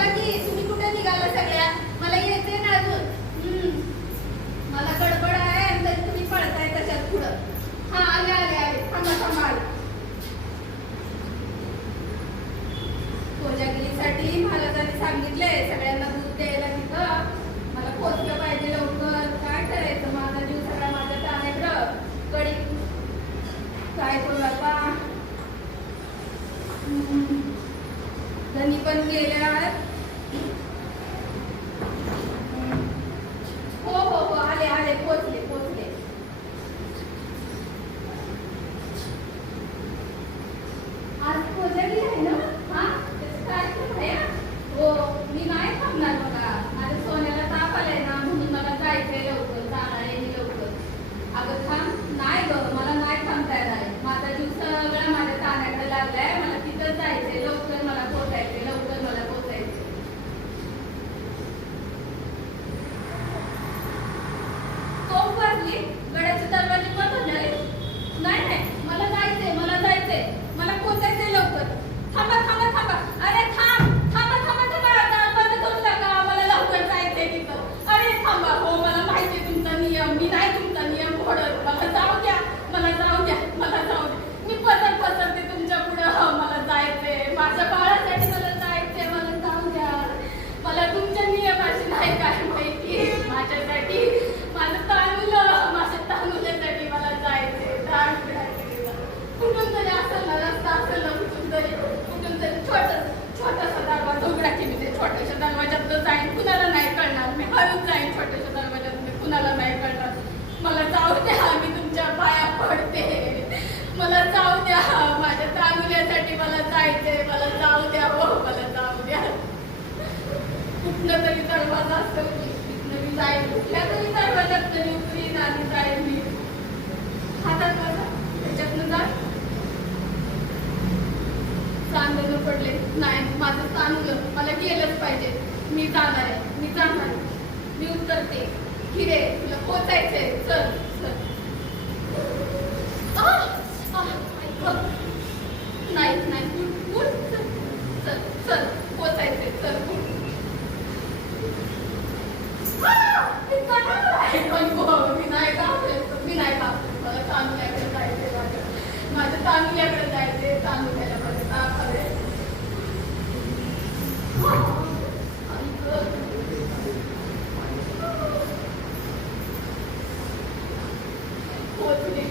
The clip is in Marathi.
बाबा की तुम्ही कुठे निघाला सगळ्या? मला येते ना अजून. मला गडबड आहे तरी तुम्ही पळताय त्याच्यात पुढं. हा आले आले आले. थांबा थांबा आले. कोजागिरीसाठी महाराजांनी सांगितलंय सगळ्यांना दूध द्यायला तिथं. मला पोचलं पाहिजे लवकर. काय करायचं? माझा जीव सगळा माझ्यात आहे कडी काय करू आता? धनी पण गेल्या नाही थांबणार बघा माझ्या सोन्याला ताप आलाय ना म्हणून मला जायचंय लवकर जाणार आहे मी लवकर अगं थांब नाही ग मला नाही थांबता येणार आहे. माझा जीव सगळा माझ्या ताण्याकडे लागलाय मला तिथं जायचंय लवकर मला पोचायचंय लवकर मला पोचायचंय तोफ वाजली गड्याचे दरवाजे बंद झाले नाही नाही मला जायचंय मला जायचंय मला पोचायचंय लवकर थांबा थांबा थांबा अरे थांब थांबा थांबा थांबा दार बंद करू नका मला लवकर जायचंय तिथं अरे थांबा हो मला माहिती आहे तुमचा नियम मी नाही तुमचा नियम फोडत मला जाऊ द्या मला जाऊ द्या मला जाऊ द्या मी पसर पसरते तुमच्यापुढे मला जायचंय माझ्या बाळासाठी मला जायचंय मला जाऊ द्या मला तुमच्या नियमाशी नाही काय माहिती माझ्यासाठी माझं तांदूळ माझ्या तांदूळासाठी मला जायचंय दार उघडायचंय मला. कुठून तरी असेल ना रस्ता असेल ना कुठून तरी कुठून तरी छोट छोटासा दरवाजा उघडा की मी ते छोट्याशा दरवाजात जाईन कुणाला नाही कळणार मी हळूच जाईन छोट्याशा दरवाजात मी कुणाला नाही कळणार मला जाऊ द्या मी तुमच्या पाया पडते मला जाऊ द्या माझ्या तांदुल्यासाठी मला जायचंय मला जाऊ द्या हो मला जाऊ द्या कुठलं तरी दरवाजा असेल की तिथनं मी जाईल. कुठल्या तरी दरवाजात तरी उतरीन आणि जाईल मी. हातात चांदलं पडले. नाही माझं चांगलं मला गेलंच पाहिजे. मी जाणार आहे. मी जाणार आहे. मी उतरते. हिरे तुला पोचायचंय. चल चल. नाही नाही. चल चल पोचायचंय. चल मी जाणार आहे. मी नाही घाबरायचं, मी नाही घाबरायचं. मला तांदूळ्याकडे जायचंय माझ्या. माझ्या तांदूळ्याकडे जायचंय. What's the name?